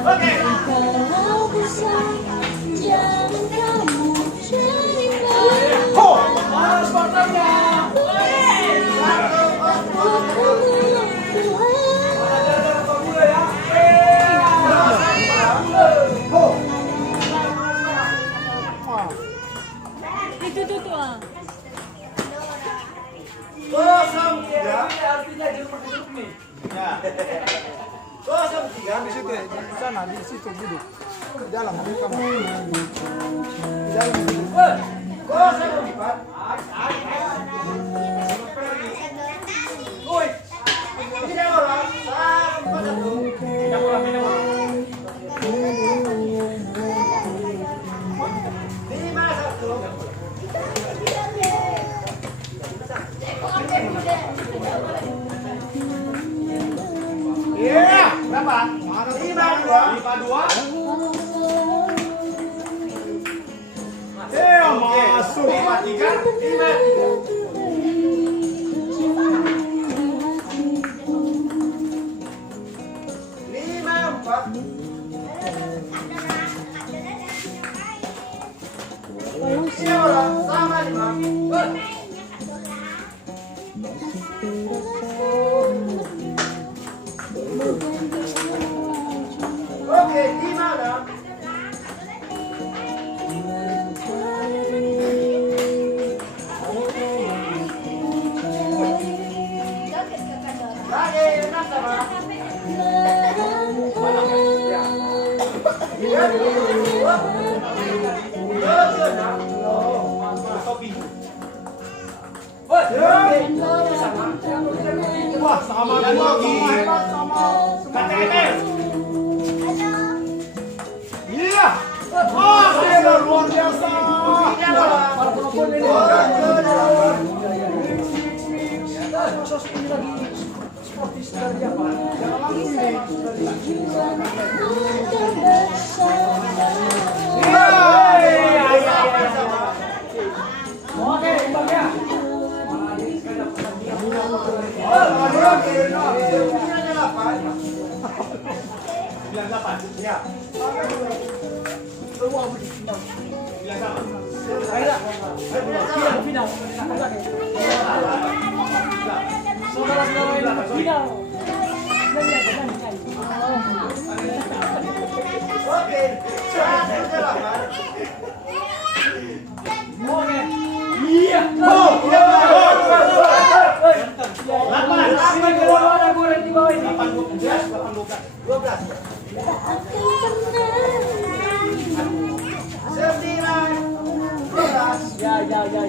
Oke. Kalau bisa jangan kamu cerita. Ho, mana Spartanya? Itu tuh tuh. Kosong tiga. Artinya jeruk nih. Ya. Kosong tiga Di situ ya, di sana, di situ duduk. Di dalam, di kamar. Di dalam duduk. kosong empat. Woi. Tidak orang. Satu. Tidak orang. Lima satu. Iya, berapa? Lima dua. Masuk. Lima tiga. Lima empat. Iya orang sama lima. Oke, gimana? Lagi enak sama. Wah, sama lagi. KTM. Iya. Oh, saya luar biasa. Para penonton ini. Sosok ini lagi sportis dari apa? Jangan langsung oke, Bang ya. Iya.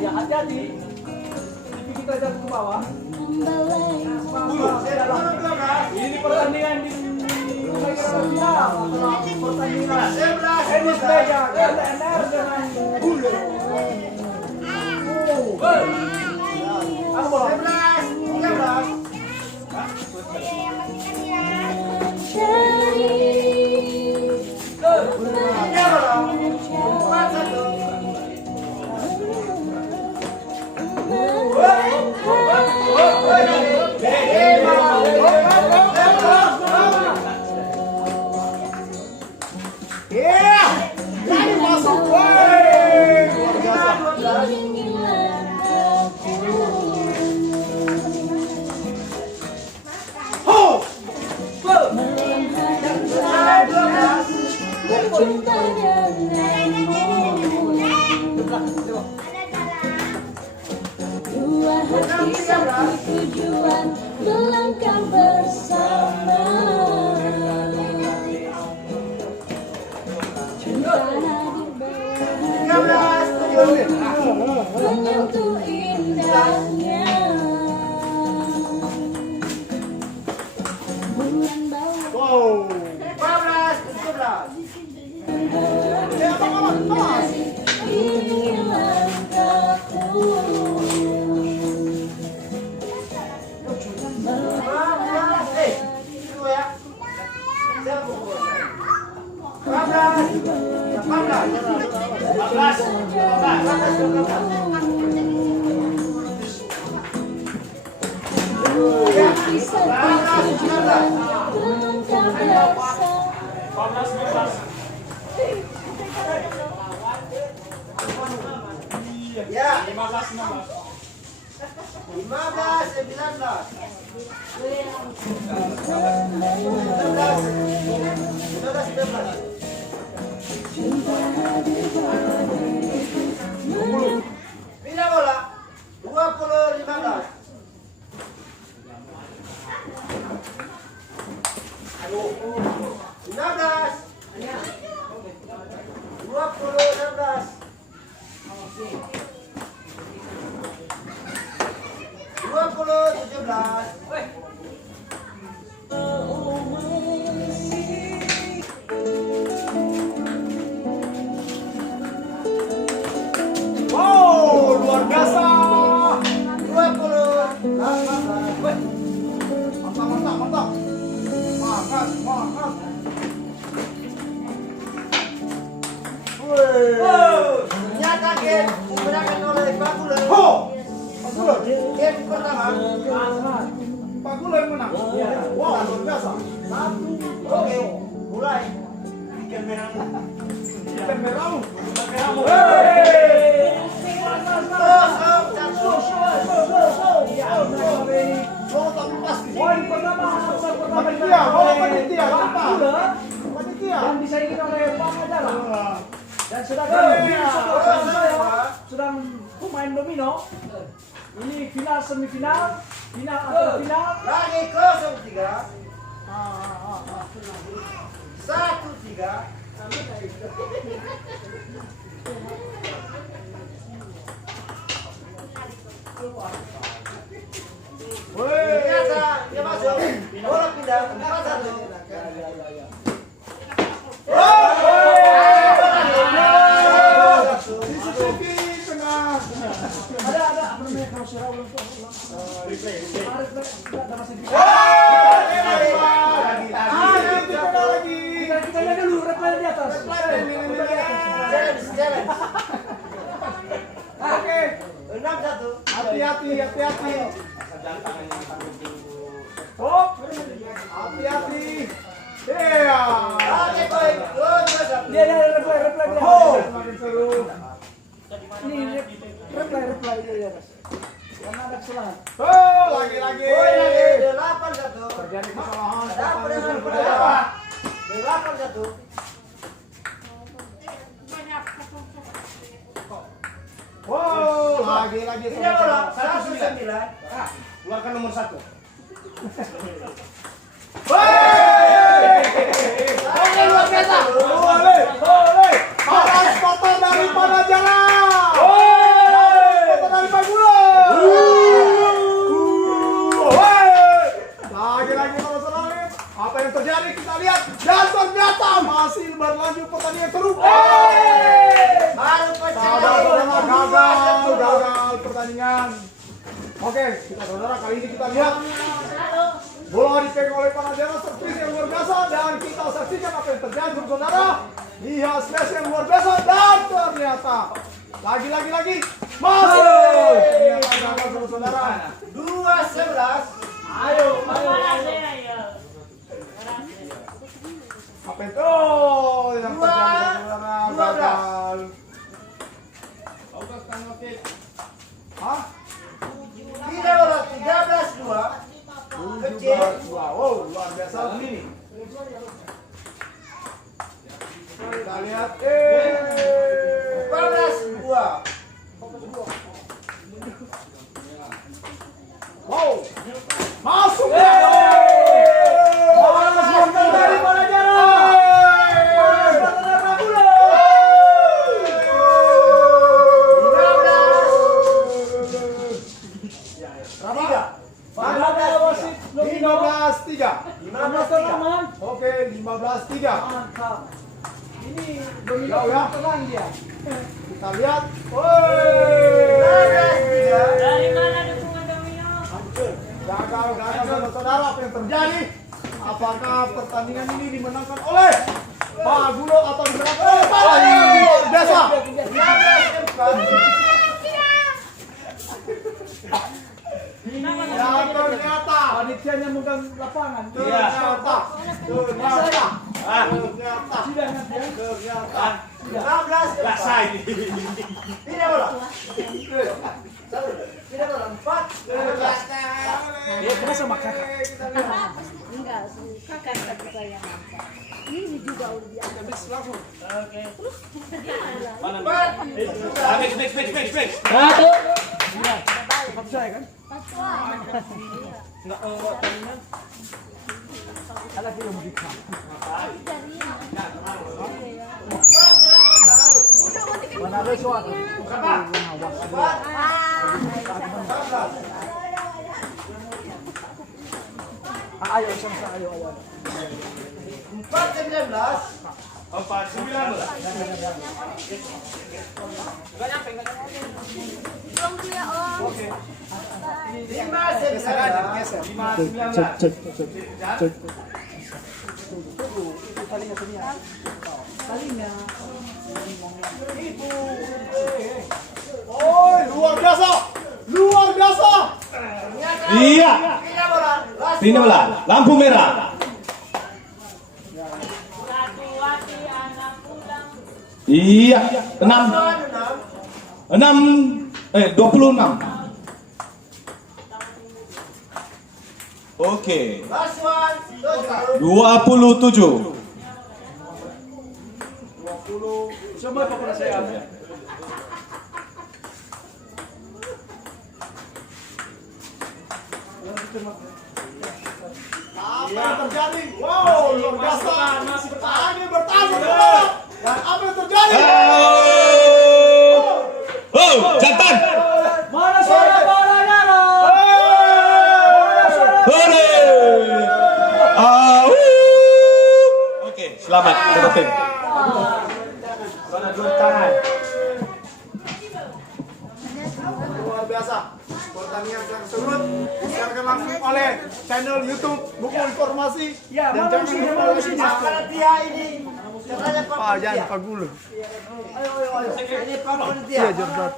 Ya, hati-hati. Kita jatuh ke bawah. Ini pertandingan di pertandingan tenis meja LNR dengan bulu. Aku bola. 14. Ya, 15, 19. 19. Pindah bola. 20, 15. Aduh. 15. 20, 16. 20, 17. Wow, luar biasa. 20, 18. Wih. Mantap, mantap, mantap. Makan, makan. Wih. Ternyata game dimenangkan oleh Pak Guler. Ho. Pak Guler. Game pertama. Pak Guler menang. Wow, luar biasa. Oke, mulai. Ikan merah. Terus, satu. Panitia, bawa panitia, cepat. Panitia. Yang disaingi oleh Pak Majala dan sedang sedang pemain domino. Ini final semifinal, final atau final. Lagi 0-3. 1-3. Ternyata dia masuk. Bola pindah 4-1. CCTV tengah. Ada apa namanya kalau sirah ulang replay. Ada masih bisa. Lagi. Kita lihat dulu replay di atas. Challenge. Oke. 6-1. Hati-hati. Oh, hati-hati. Iya. Oke, poin. 2-1. Dia replay di Oh, atas. makin seru. Ini replay di atas. Karena ada kesalahan. Oh, lagi. Poin lagi 8-1. Terjadi kesalahan. Dapat dengan berapa? 8-1. Wow, lagi. Tidak bola 1-9. Keluarkan nomor 1. Oke, luar biasa. Boleh. Panas kotor dari Panajala. Kotor dari Pak Guler. Lagi kalau selangit. Apa yang terjadi kita lihat. Dan ternyata masih berlanjut pertandingan seru. Baru pecah. Gagal pertandingan. Oke, saudara kali ini kita lihat bola dipegang oleh Panajala, servis yang luar biasa, dan kita saksikan apa yang terjadi saudara. Lihat smash yang luar biasa, dan ternyata lagi masih ternyata gagal saudara. 2-11. Ayo. Apa itu? Yang terjadi saudara, gagal. Hah? Tidak bola 13-2. Kecil. Wow, luar biasa ini. Kita lihat 14-2. wow, masuk ya. Dari Panajala. Oke, 15-3. Mantap. Ini domino Jauh ya. tenang dia. Kita lihat. 13-3. Dari mana dukungan domino? Gagal saudara-saudara, apa yang terjadi? Apakah pertandingan ini dimenangkan oleh Pak Guler atau dimenangkan oleh Pak Guler? Biasa. 15-4. Dan ternyata Panitianya megang lapangan. ternyata Nggak sah ini. Tidak bola. Tidak bola. 4. Ya, kita sama kakak. Enggak, kakak satu saya nampak. Ini juga udah diambil. Oke. Mix. Satu. Cepat saya kan? Ada film kita. Mana ada suatu? Ayo, sama ayo. 4-19. 4-19. Tolong dulu ya, Om. 5-19. Cek. Talinya sini ya. Talinya. Oh, luar biasa. Luar biasa. Iya. Tidak bola. Ini bola. Lampu merah. Hati-hati anak pulang. Iya. 26. Oke. Last one. 27. Coba kepada saya. Apa yang terjadi? Wow, luar biasa. Ini bertanding. Dan apa yang terjadi? Oh, jantan. Mana suara bolanya, Hore. Oke, selamat untuk tim. Luar biasa. Pertandingan tersebut disiarkan langsung oleh channel YouTube Buku Informasi. Ya, Dan mana jangan sini, lupa mana like, sini. subscribe. Dia ini. Caranya Pak. Pak, jangan Pak Gulu. Ayo. Ini Pak Panitia. Iya, Jordan.